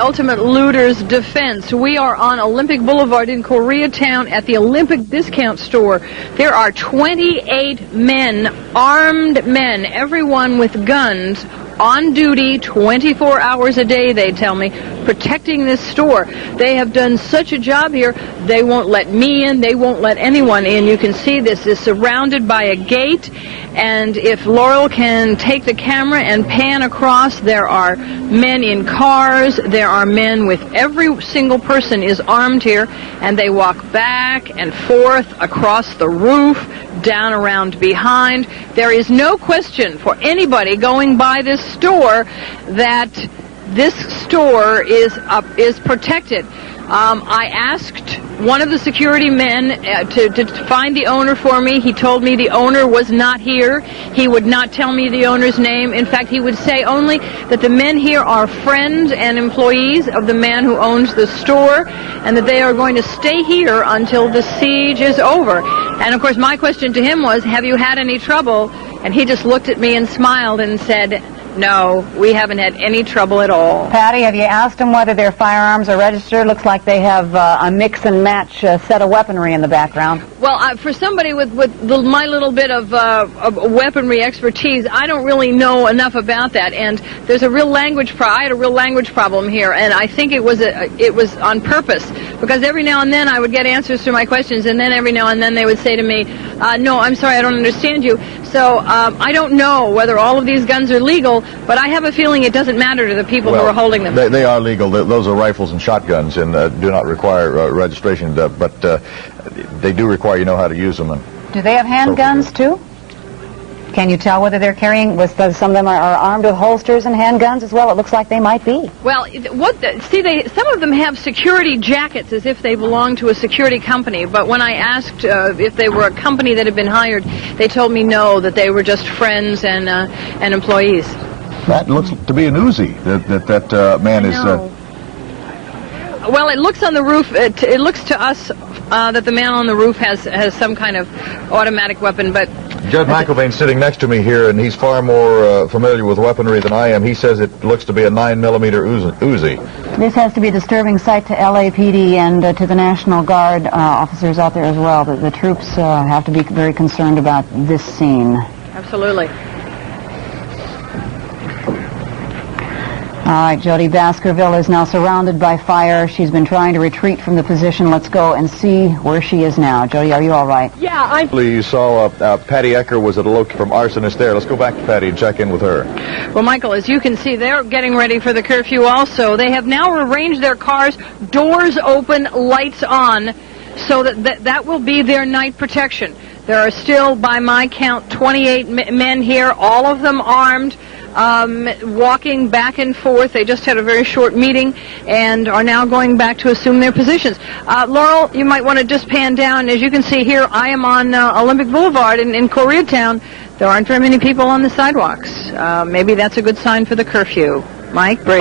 Ultimate Looters Defense. We are on Olympic Boulevard in Koreatown at the Olympic Discount Store. There are 28 men, armed men, everyone with guns, on duty 24 hours a day, they tell me, protecting this store. They have done such a job here, they won't let me in, they won't let anyone in. You can see this is surrounded by a gate, and if Laurel can take the camera and pan across, there are men in cars, there are men with every single person is armed here, and they walk back and forth across the roof, down around behind. There is no question for anybody going by this store that this store is protected. I asked one of the security men to find the owner for me. He told me the owner was not here. He would not tell me the owner's name. In fact, he would say only that the men here are friends and employees of the man who owns the store, and that they are going to stay here until the siege is over. And of course, my question to him was, have you had any trouble? And he just looked at me and smiled and said, no, we haven't had any trouble at all. Patty, have you asked them whether their firearms are registered? Looks like they have a mix and match set of weaponry in the background. Well, for somebody with my little bit of weaponry expertise, I don't really know enough about that. And there's a real language I had a real language problem here, and I think it was on purpose, because every now and then I would get answers to my questions, and then every now and then they would say to me, no, I'm sorry, I don't understand you. So I don't know whether all of these guns are legal, but I have a feeling it doesn't matter to the people who are holding them. They are legal. Those are rifles and shotguns, and do not require registration, but they do require you know how to use them. Do they have handguns too? Can you tell whether they're carrying, some of them are armed with holsters and handguns as well? It looks like they might be. Well, some of them have security jackets as if they belong to a security company, but when I asked if they were a company that had been hired, they told me no, that they were just friends and employees. That looks to be an Uzi that man is... Well, it looks on the roof, it looks to us that the man on the roof has some kind of automatic weapon, but... Judge McIlvaine's sitting next to me here, and he's far more familiar with weaponry than I am. He says it looks to be a 9mm Uzi. This has to be a disturbing sight to LAPD and to the National Guard officers out there as well. The troops have to be very concerned about this scene. Absolutely. All right, Jody Baskerville is now surrounded by fire. She's been trying to retreat from the position. Let's go and see where she is now. Jody, are you all right? Yeah, You saw Patty Ecker was at a location from arsonist there. Let's go back to Patty and check in with her. Well, Michael, as you can see, they're getting ready for the curfew also. They have now arranged their cars, doors open, lights on, so that will be their night protection. There are still, by my count, 28 men here, all of them armed, walking back and forth. They just had a very short meeting and are now going back to assume their positions. Laurel, you might want to just pan down. As you can see here, I am on Olympic Boulevard in Koreatown. There aren't very many people on the sidewalks. Maybe that's a good sign for the curfew. Mike?